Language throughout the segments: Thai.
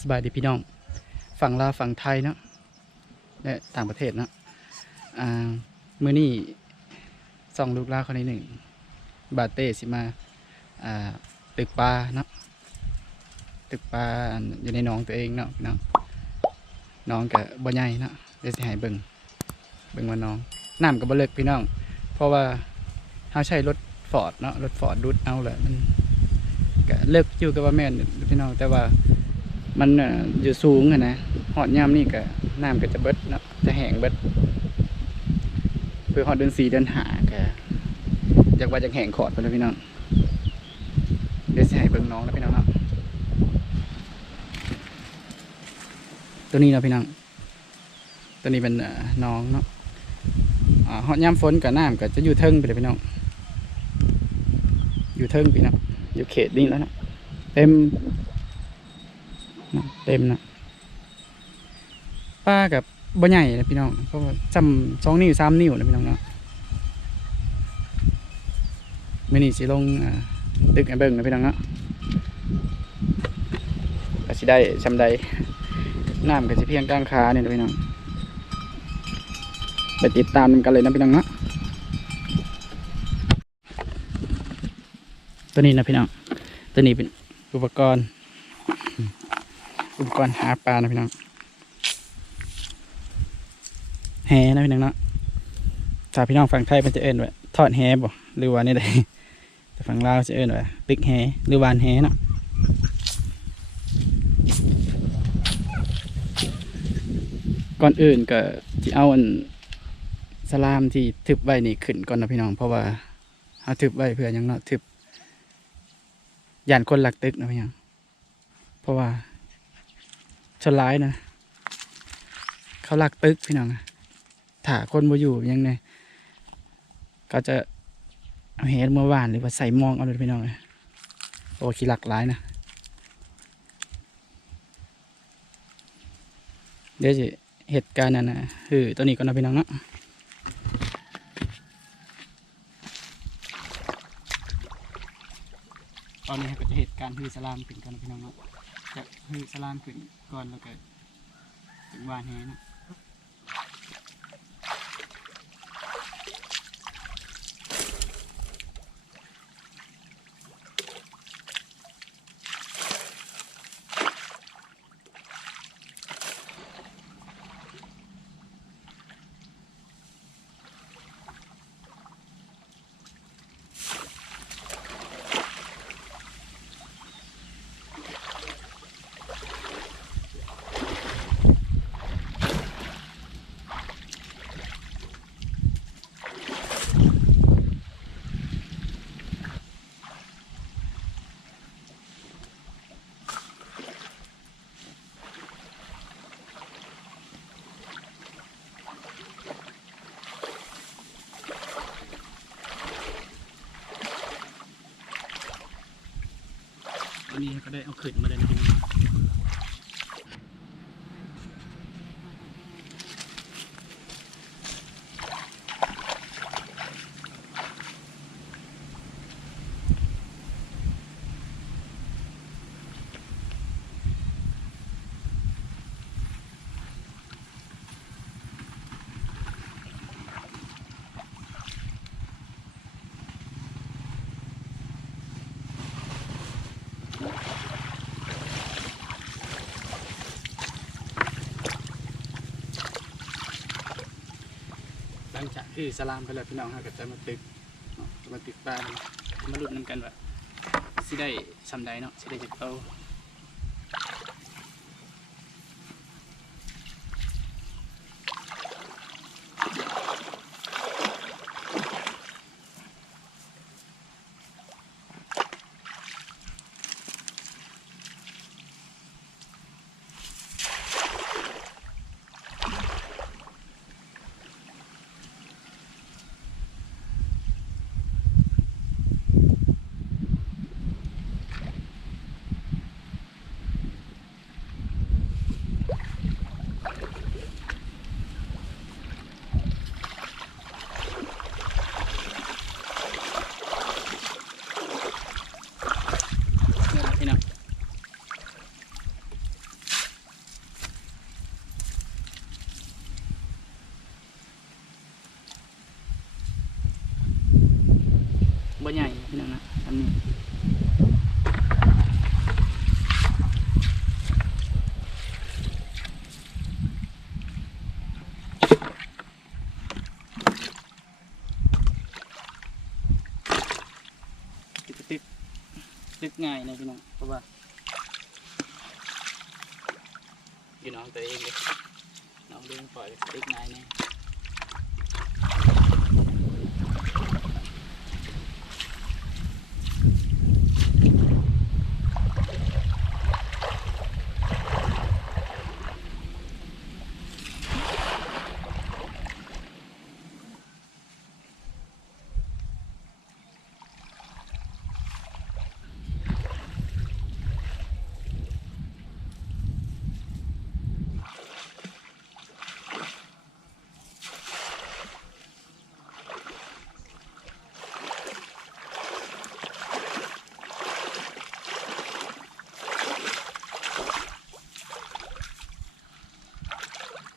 สบายดีพี่น้องฝั่งลาวฝั่งไทยเนาะและต่างประเทศเนาะมื้อนี้ส่องลูกลาวคนนี้หนึ่งบาเต้สิมาตึกปลาเนาะตึกปลาอยู่ในหนองตัวเองเนาะพี่น้องน้องกับบ่ใหญ่เนาะเดี๋ยวสิให้เบิ่งว่าน้องน้ำกับบ่เลิกพี่น้องเพราะว่าเขาใช้รถฟอร์ดเนาะรถฟอร์ดดูดเอาแหละมันก็เลิกอยู่กับว่าแม่นพี่น้องแต่ว่ามันอยู่สูงนะหอดย่ำนี่ก็น้ำก็จะเบิดเนาะจะแห้งเบิดเพื่อหอดเดือน4เดือน5ก็อยากว่าจะแห้งขอดไปแล้วพี่น้องเดี๋ยวจะให้เบิ่งน้องแล้วพี่น้องครับตัวนี้เนาะพี่น้องตัวนี้เป็นน้องเนาะหอดย่ำฝนกับน้ำก็จะอยู่เทิงไปเลยพี่น้องอยู่เทิงพี่น้องอยู่เขตนี้แล้วนะเต็มนะป้ากับบ่ใหญ่นะพี่น้องเพราะว่าจำ2 นิ้ว 3 นิ้วนะพี่น้องเนาะมื้อนี้สิลงตึกไอ้เบิ่งนะพี่น้องเนาะก็สิได้ชำใดน้ำก็สิเพียงกลางขาเนี่ยนะพี่น้องไปติดตามกันเลยนะพี่น้องเนาะตัวนี้นะพี่น้องตัวนี้เป็นอุปกรณ์หาปลานะพี่น้องแหนะพี่น้องเนาะถ้าพี่น้องฝั่งไทยมันจะเอิ้นว่าทอดแหบ่หรือว่านี่ใดแต่ฝั่งลาวจะเอิ้นว่าตึกแหหรือวานแหเนาะก่อนอื่นก็ที่เอาสลามที่ทึบไว้นี่ขึ้นก่อนนะพี่น้องเพราะว่าเอาทึบไว้เพื่อยังเนาะทึบย่านคนหลักตึกนะพี่น้องเพราะว่าชนร้ายนะเขาหลักตึกพี่น้องถ้าคนบ่อยู่ยังไงก็จะเอาเห็ดมาหวานหรือว่าใส่มองเอาเลยพี่น้องโอ้ขี้หลักร้ายนะเดี๋ยวจะเหตุการณ์นั้นนะคือตัวนี้ก่อนนะพี่น้องเนาะตอนนี้ก็จะเหตุการณ์ฮือสลามขึ้นกันนะพี่น้องเนาะจะฮือสลามขึ้นก่อนแล้วก็ถึงวานแหนะอันนี้ก็ได้เอาขึ้นมาเลยนะพี่น้องหลังจากที่สลามไปแล้วพี่น้องก็จะมาตึกปลามาลุ้นน้ำกันว่าสิได้สำใดเนาะสิได้จักโต ใหญ่พี่น้องนะอันนี้ตึกง่ายนะพี่น้องเพราะว่าอยู่น้องตัวเองเลยน้องเดินปล่อยตึกง่ายเนี่ย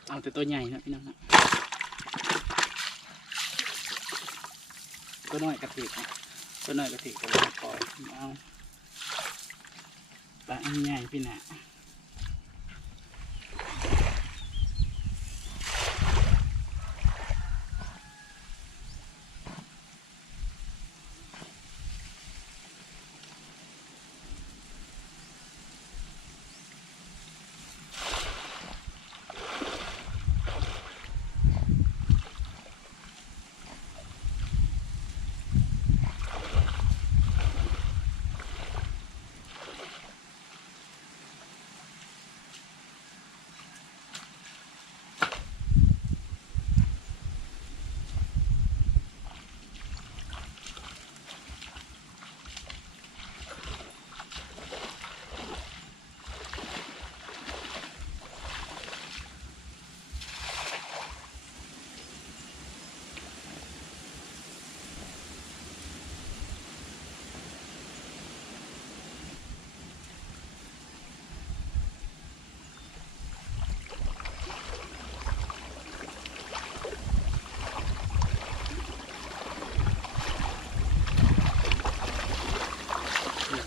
เอาแต่ตัวใหญ่นะพี่น้องนะตัวน้อยกระถิกนะตัวน้อยกระถิกตัวน้อยปล่อยเอาปลาอันใหญ่พี่น่ะ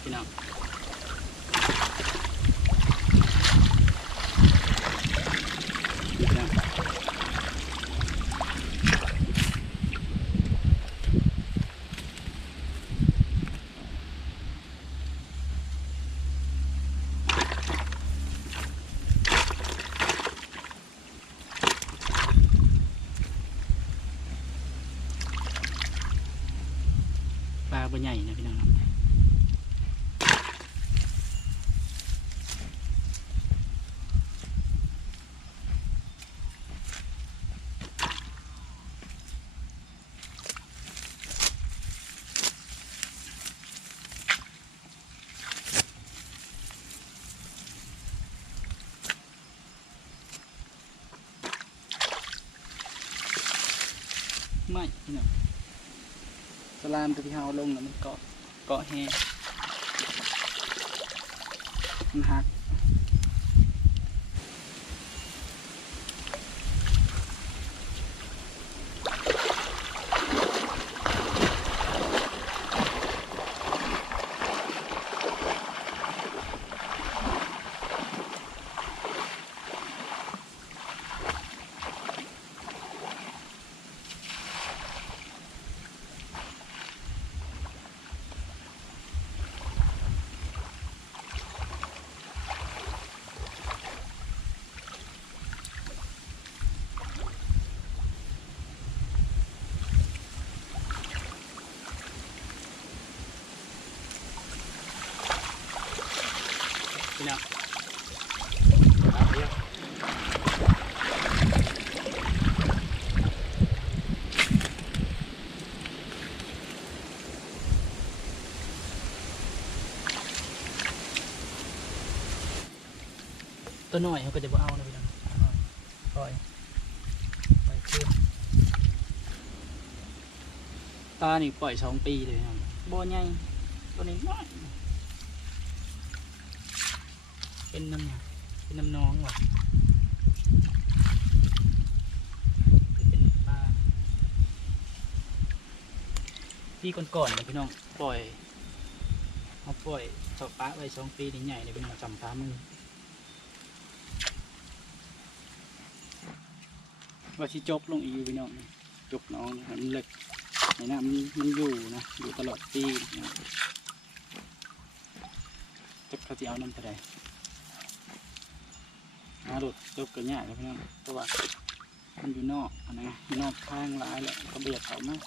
พี่น้องปลาตัวใหญ่นะพี่น้องไม่พี่น้องสลามตัวที่เฮาลงนะมันเกาะแห้งมันหักพี่น้องตัวน้อยเขาก็จะบ่เอานะพี่น้องปล่อยขึ้นตานี่ปล่อย2 ปีเลยครับบ่ใหญ่ตัวนี้น้อยเป็นน้ำหนักเป็นน้ำน้องว่ะเป็นปลา ที่ก่อนๆเนี่ยพี่น้องปล่อยเอาปล่อยตกปลาไว้2 ปีนี่ใหญ่เลยพี่น้องจำปลามือว่าที่จกลงอีกอยู่พี่น้องจกน้องมันเล็กในน้ำมันอยู่นะอยู่ตลอดปีจกเขาจะเอาน้ำไปได้หาหลุดจกกันยากเลยพี่น้องเพราะว่ามันอยู่นอกนะอยู่นอกข้างร้ายแหละก็เบียดเขามาก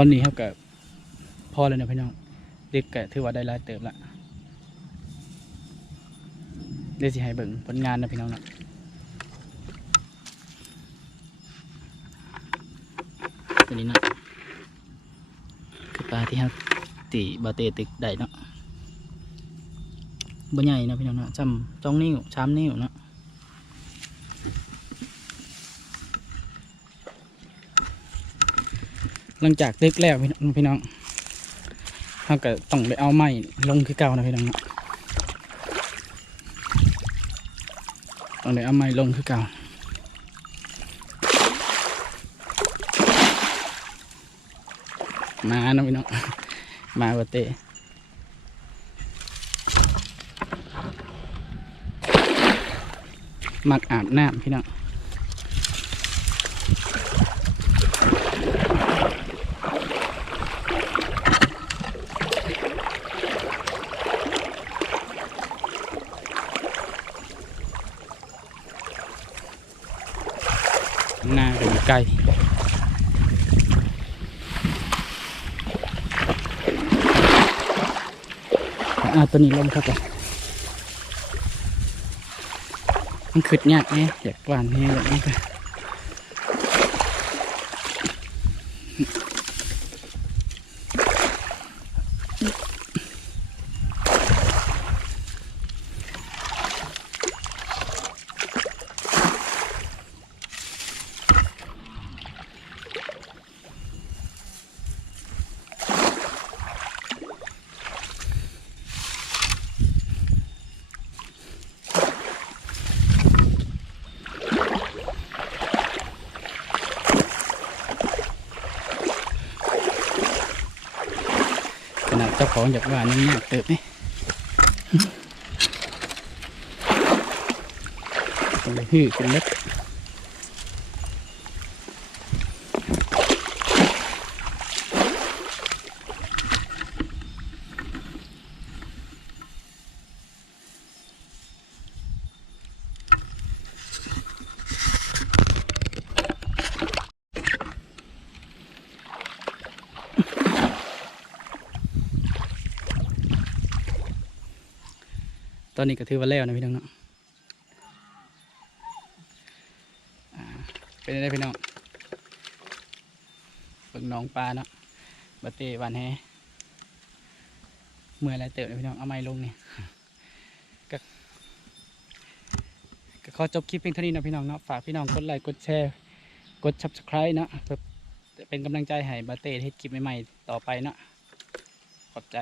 ตอนนี้ครับกับพอแล้วนะพี่น้องเด็กก็ถือว่าได้รายเติบละเดี๋ยวสิให้เบิ่งผลงานนะพี่น้องนะตัวนี้นะคือปลาที่ครับตีบาเตตึกได้เนาะบ่ใหญ่นะพี่น้องนะจำ2 นิ้ว3 นิ้วเนาะหลังจากตึกแล้วพี่น้องเราก็ต้องไปเอาไม้ลงคือเก่านะพี่น้องนะต้องไปเอาไม้ลงคือเก่ามานะพี่น้องมาบาเตมักอาบน้ำพี่น้อง หน้าก็อยู่ใกล้ตัวนี้ลมครับผมมันขึ้นยากไงอยากหวานนี่แบบนี้ก็ขนาดเจ้าของอยากหวานยังยากเติบไหมต้องไปหื้อขึ้นเล็กตอนนี้ก็ถือว่าแล้วนะพี่น้องเนาะเป็นไงพี่น้องเบิ่งน้องปลาเนาะบาเต้หวานแฮเมื่อยอะไรเติบเลยพี่น้องเอาไม้ลงนี่ก็ขอจบคลิปเพียงเท่านี้นะพี่น้องเนาะฝากพี่น้องกดไลค์กดแชร์กด subscribe เนาะเพื่อเป็นกำลังใจให้บาเต้เฮ็ดคลิปใหม่ๆต่อไปเนาะขอบใจ